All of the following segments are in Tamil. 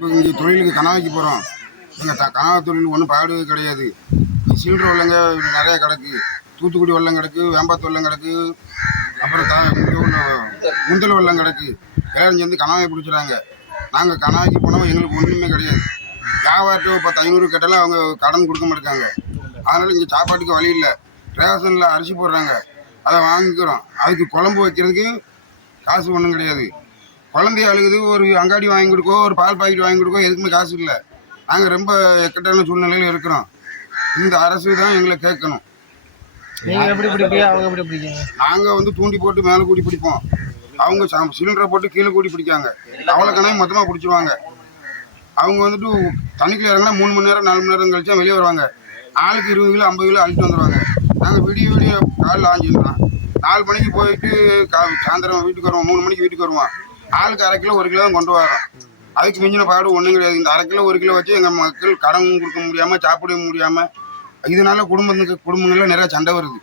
இப்போ இங்கே தொழிலுக்கு கனவைக்கு போகிறோம் எங்கள் த கனவா தொழில் ஒன்றும் பாடு கிடையாது. சில்லற வெள்ளங்க நிறைய கிடக்கு. தூத்துக்குடி வெள்ளம் கிடக்கு வேம்பாத்து வெள்ளம் கிடக்கு அப்புறம் த முந்தல் வெள்ளம் கிடக்கு. எல்லாரும் சேர்ந்து கனவை பிடிச்சிடுறாங்க நாங்கள் கனவைக்கு போனோம் எங்களுக்கு ஒன்றுமே கிடையாது. வியாபாரத்தை பத்து ஐநூறு கேட்டாலும் அவங்க கடன் கொடுக்க மாட்டாங்க அதனால் இங்கே சாப்பாட்டுக்கு வழி இல்லை. ரேஷனில் அரிசி போடுறாங்க. அதை வாங்கிக்கிறோம். அதுக்கு குழம்பு வைக்கிறதுக்கு காசு ஒன்றும் கிடையாது. குழந்தைய அழுகுது ஒரு அங்காடி வாங்கி கொடுக்கோ ஒரு பால் பாக்கெட் வாங்கி கொடுக்கோ எதுக்குமே காசு இல்லை. நாங்கள் ரொம்ப இக்கட்டான சூழ்நிலையில் இருக்கிறோம். இந்த அரசு தான் எங்களை கேட்கணும். நாங்கள் வந்து தூண்டி போட்டு மேலே கூடி பிடிப்போம். அவங்க சிலிண்டரை போட்டு கீழே கூடி பிடிக்காங்க. அவ்வளோ கணக்கு மொத்தமாக பிடிச்சிருவாங்க. அவங்க வந்துட்டு தண்ணிக்குள்ள இறங்கினா மூணு மணி நேரம் நாலு மணி நேரம் கழிச்சா வெளியே வருவாங்க. ஆளுக்கு இருபது கிலோ ஐம்பது கிலோ அழிட்டு வந்துடுவாங்க நாங்கள் விடிய விடிய காலையில் ஆஞ்சிருந்தோம் நாலு மணிக்கு போயிட்டு கா சாயந்தரம் வீட்டுக்கு வருவோம். மூணு மணிக்கு வீட்டுக்கு வருவோம். ஆளுக்கு அரை கிலோ ஒரு கிலோ தான் கொண்டு வரோம் அதுக்கு மிஞ்சின பாடு ஒன்றும் கிடையாது. இந்த அரை கிலோ ஒரு கிலோ வச்சு எங்கள் மக்கள் கடன் கொடுக்க முடியாமல் சாப்பிட முடியாமல் இதனால குடும்பத்துக்கு குடும்பங்களில் நிறைய சண்டை வருது.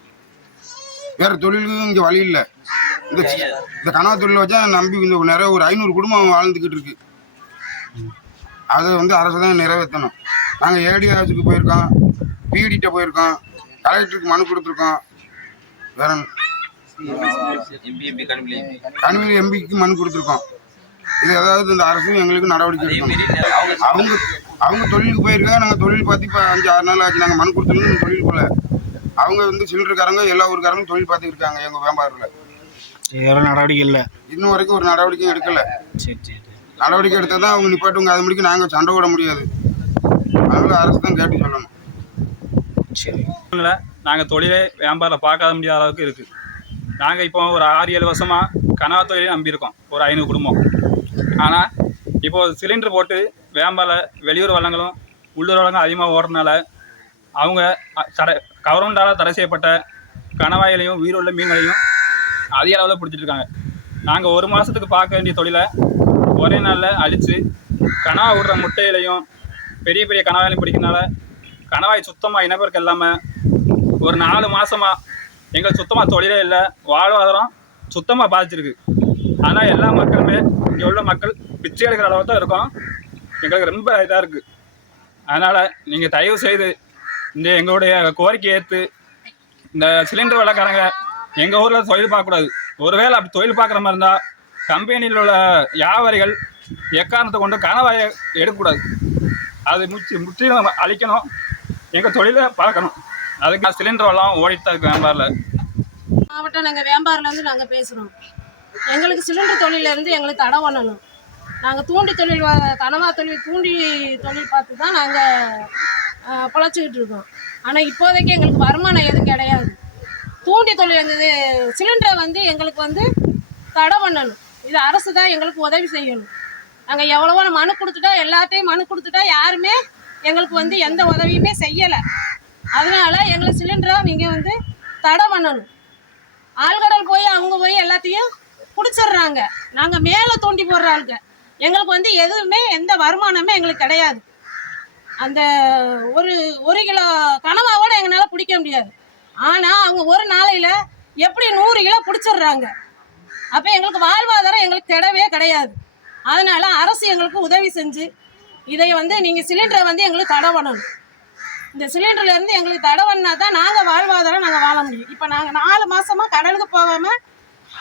வேற தொழிலுக்கும் இங்கே வழி இல்லை. இந்த சி- இந்த கனவா தொழிலை வச்சா நம்பி இந்த நிறைய ஒரு ஐநூறு குடும்பம் வாழ்ந்துக்கிட்டு இருக்கு. அதை வந்து அரசு தான் நிறைவேற்றணும். நாங்கள் ஏடி ஆஃபீஸுக்கு போயிருக்கோம் பிடிட்ட போயிருக்கோம் கலெக்டருக்கு மனு கொடுத்துருக்கோம். வேற கனிமொழி எம்பிக்கு மனு கொடுத்துருக்கோம். இது ஏதாவது இந்த அரசும் எங்களுக்கு நடவடிக்கை எடுக்கணும். அவங்க அவங்க தொழிலுக்கு போயிருக்காங்க நாங்கள் தொழில் பார்த்து இப்போ அஞ்சு ஆறு நாள் ஆச்சு. நாங்கள் மனு கொடுத்துருந்து தொழில் போல. அவங்க வந்து சிலிண்டருக்காரங்க எல்லா ஊருக்காரங்களும் தொழில் பார்த்துட்டு இருக்காங்க எங்கள் வியாபாரில் இதெல்லாம் நடவடிக்கை இல்லை. இன்னும் வரைக்கும் ஒரு நடவடிக்கையும் எடுக்கல. சரி சரி நடவடிக்கை எடுத்தால் தான் அவங்க நிப்பாட்டுங்க அது முடிக்க நாங்கள் சண்டை போட முடியாது. அதனால அரசு தான் கேட்டு சொல்லணும். சரி. நாங்கள் தொழிலே வியாபாரம் பார்க்காத முடியாத அளவுக்கு இருக்குது நாங்கள் இப்போ ஒரு ஆறு ஏழு வருஷமாக கனவா தொழிலே நம்பியிருக்கோம். ஒரு ஐநூறு குடும்பம். ஆனால் இப்போ சிலிண்டர் போட்டு வேம்பால வெளியூர் வள்ளங்களும் உள்ளூர் வளங்களும் அதிகமாக ஓடுறதுனால அவங்க தடை கவர்மெண்டால் தடை செய்யப்பட்ட கணவாயிலையும் உயிருள்ள மீன்களையும் அதிக அளவில் பிடிச்சிட்டுருக்காங்க நாங்கள் ஒரு மாதத்துக்கு பார்க்க வேண்டிய தொழிலை ஒரே நாளில் அழித்து கனவா விடுற முட்டையிலையும் பெரிய பெரிய கணவாயிலையும் பிடிக்கிறதுனால கணவாய் சுத்தமாக இனப்பெருக்கம் இல்லாமல் ஒரு நாலு மாதமாக எங்களுக்கு சுத்தமாக தொழிலே இல்லை. வாழ்வாதாரம் சுத்தமாக பாதிச்சிருக்கு. ஆனால் எல்லா மக்களுமே இங்கே உள்ள மக்கள் பிச்சை எடுக்கிற அளவு தான் இருக்கோம். எங்களுக்கு ரொம்ப இதாக இருக்குது அதனால் நீங்கள் தயவு செய்து இந்த எங்களுடைய கோரிக்கை ஏற்று இந்த சிலிண்டர் விலைக்காரங்க எங்கள் ஊரில் தொழில் பார்க்கக்கூடாது. ஒருவேளை அப்படி தொழில் பார்க்குற மாதிரி இருந்தால் கம்பெனியில் உள்ள வியாபாரிகள் எக்காரணத்தை கொண்டு கனவாயை எடுக்கக்கூடாது. அது முற்றி முற்றிலும் அழிக்கணும். எங்கள் தொழிலை பார்க்கணும் அதுக்கு சிலிண்டர் எல்லாம் ஓடிட்டு தான் இருக்கு வேம்பாரில். மாவட்டம் நாங்கள் வியாபாரிலேருந்து நாங்கள் பேசுகிறோம் எங்களுக்கு சிலிண்டர் தொழிலேருந்து எங்களுக்கு தடை பண்ணணும். நாங்கள் தூண்டி தொழில் வ- கனவா தொழில் தூண்டி தொழில் பார்த்து தான் நாங்கள் பிழைச்சிக்கிட்டு இருக்கோம். ஆனால் இப்போதைக்கு எங்களுக்கு வருமானம் எதுவும் கிடையாது. தூண்டி தொழில் இருந்தது சிலிண்டரை வந்து எங்களுக்கு வந்து தடை பண்ணணும். இது அரசு தான் எங்களுக்கு உதவி செய்யணும். நாங்கள் எவ்வளவோ மனு கொடுத்துட்டா எல்லாத்தையும் மனு கொடுத்துட்டா யாருமே எங்களுக்கு வந்து எந்த உதவியுமே செய்யலை. அதனால எங்களுக்கு சிலிண்டரை நீங்கள் வந்து தடை பண்ணணும். ஆழ்கடல் போய் அவங்க போய் எல்லாத்தையும் பிடிச்சிடுறாங்க. நாங்கள் மேலே தூண்டி போடுற ஆளுங்க. எங்களுக்கு வந்து எதுவுமே எந்த வருமானமே எங்களுக்கு கிடையாது. அந்த ஒரு ஒரு கிலோ கனவாவோட எங்களால் பிடிக்க முடியாது. ஆனால் அவங்க ஒரு நாளையில் எப்படி நூறு கிலோ பிடிச்சிடுறாங்க? அப்போ எங்களுக்கு வாழ்வாதாரம் எங்களுக்கு கிடையவே கிடையாது. அதனால் அரசு எங்களுக்கு உதவி செஞ்சு இதை வந்து நீங்கள் சிலிண்டரை வந்து எங்களுக்கு தடை பண்ணணும். இந்த சிலிண்டர்ல இருந்து எங்களுக்கு தடை பண்ணா தான் நாங்கள் வாழ்வாதாரம் நாங்கள் வாழ முடியும். இப்போ நாங்கள் நாலு மாசமா கடலுக்கு போகாம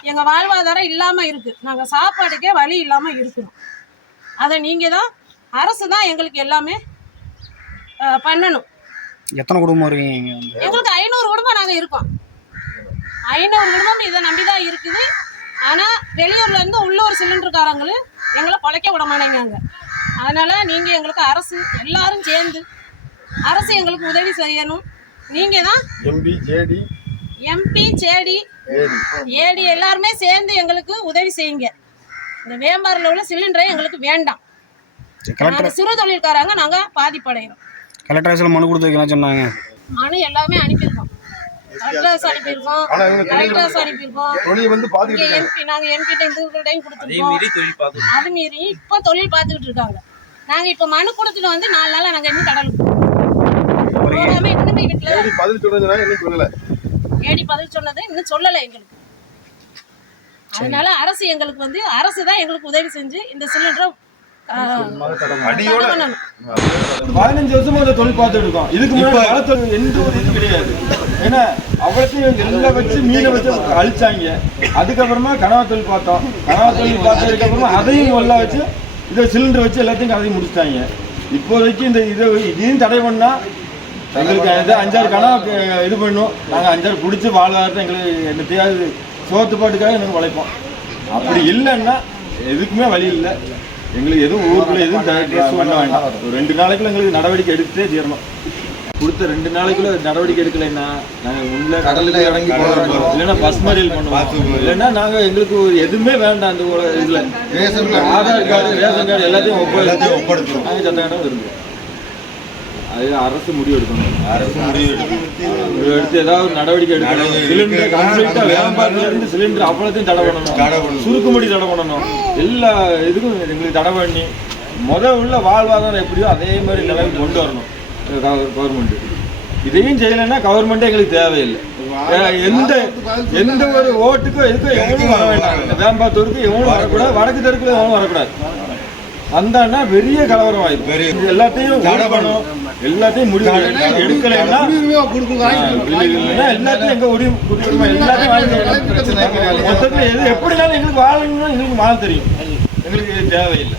எங்கள் வாழ்வாதாரம் இல்லாமல் இருக்கு. நாங்கள் சாப்பாட்டுக்கே வழி இல்லாமல் இருக்கிறோம். அதை நீங்கள் தான் அரசு தான் எங்களுக்கு எல்லாமே அஹ், பண்ணணும். எத்தனை குடும்பம் இருக்கீங்க இங்கே எங்களுக்கு ஐநூறு குடும்பம் நாங்கள் இருக்கோம். ஐநூறு குடும்பம் இதை நம்பி தான் இருக்குது. ஆனால் வெளியூர்ல இருந்து உள்ளூர் சிலிண்டர்காரங்களும் எங்களை பொழைக்க விட மாட்டேங்காங்க அதனால நீங்கள் எங்களுக்கு அரசு எல்லாரும் சேர்ந்து அரசு எங்களுக்கு உதவி செய்யணும். நீங்கள் தான்? MP JD. எம்பி சேடி ஏடி. எல்லாருமே சேர்ந்து எங்களுக்கு உதவி செய்யுங்க. இந்த வியாபாரில் உள்ள சிலிண்டரை எங்களுக்கு வேண்டாம். நாங்கள் சிறு தொழில்காரங்க நாங்கள் பாதிப்படைகிறோம். கலெக்டர் ஆஃபீஸில் மனு கொடுத்துருக்கீங்க சொன்னாங்க? மனு எல்லாமே அனுப்பியிருக்கோம். கலெக்டர்ஸ் அனுப்பியிருக்கோம். கலெக்டர்ஸ் அனுப்பியிருக்கோம். எம்பி நாங்க எம்பி கிட்ட இந்த டைம் கொடுத்துருக்கோம். அது மீறி இப்ப தொழில் பார்த்துக்கிட்டு இருக்காங்க. நாங்க இப்ப மனு கொடுத்துட்டு வந்து நாலு நாளா நாங்க இன்னும் கடலுக்கு போகாம இன்னுமே வீட்டுல பதில் சொல்றதுனா இன்னும் சொல்லல. ஏடி பதில் சொன்னது இன்னும் சொல்லலை எங்களுக்கு. அதனால அரசு எங்களுக்கு வந்து அரசு தான் எங்களுக்கு உதவி செஞ்சு இந்த சிலிண்டரை பதினஞ்சு வருஷமா இந்த தொழில் பார்த்துட்டு இருக்கோம். இதுக்கு முன்னாடி எந்த ஒரு இது கிடையாது. ஏன்னா அவ்வளோத்தையும் எல்லாம் வச்சு மீனை வச்சு அழிச்சாங்க. அதுக்கப்புறமா கனவா தொழில் பார்த்தோம். கனவா தொழில் பார்த்ததுக்கு அப்புறமா அதையும் ஒல்லா வச்சு இதை சிலிண்டர் வச்சு எல்லாத்தையும் அதையும் முடிச்சிட்டாங்க. இப்போதைக்கு இந்த இதை இதையும் தடை பண்ணா எங்களுக்கு இது அஞ்சாறு அஹ், இது பண்ணும் நாங்கள் அஞ்சாறு பிடிச்சி வாழ்வாரத்தை எங்களுக்கு என்னத்தையாவது சோத்து பாட்டுக்காக நாங்கள் உழைப்போம். அப்படி இல்லைன்னா எதுக்குமே வழி இல்லை. எங்களுக்கு எதுவும் ஊருக்குள்ள எதுவும் பண்ண வேண்டாம். ஒரு ரெண்டு நாளைக்குள்ள எங்களுக்கு நடவடிக்கை எடுத்தே தீரணும். கொடுத்த ரெண்டு நாளைக்குள்ள நடவடிக்கை எடுக்கலைன்னா நாங்கள் உள்ள கடல்ல இறங்கி போகிறோம் இல்லைன்னா பஸ் மறியல் பண்ணுவோம். இல்லைன்னா நாங்கள் எங்களுக்கு எதுவுமே வேண்டாம் அந்த இதுல. ஆதார் கார்டு ரேஷன் கார்டு எல்லாத்தையும் ஒப்படைத்து நாங்கள் சட்ட இடம் இருந்தோம் அது அரசு முடிவு எடுக்கணும். அரசு முடிவு முடிவு எடுத்து ஏதாவது நடவடிக்கை எடுக்கணும். சிலிண்டர் கம்ப்ளீட்டா வியாபாரத்துல இருந்து சிலிண்டர் அவ்வளோத்தையும் தடை தடை பண்ணணும். பண்ணணும். சுருக்குமுடி தடை பண்ணணும். எல்லா இதுக்கும் எங்களுக்கு தடை பண்ணி முத உள்ள வாழ்வாதாரம் எப்படியோ அதே மாதிரி நிலைமை கொண்டு வரணும். கவர்மெண்ட் இதையும் செய்யலைன்னா கவர்மெண்ட்டே எங்களுக்கு தேவையில்லை. எந்த எந்த ஒரு ஓட்டுக்கும் எதுக்கும் எவனும் வர வேண்டாம். வேம்பாத்தூருக்கு எவனும் வரக்கூடாது வடக்கு தெருக்குல எவனும் வரக்கூடாது. வந்தான்னா பெரிய கலவரம் ஆயிடும் பெரிய- எல்லாத்தையும் பண்ணணும் எல்லாத்தையும் முடிவு எடுக்கலைன்னா எல்லாத்தையும் எங்க முடிவு குடியுரிமை எல்லாத்தையும் வாங்கி மொத்தத்தில் எது எப்படினாலும் எங்களுக்கு வாழணும்னு எங்களுக்கு வாழ தெரியும். எங்களுக்கு தேவையில்லை.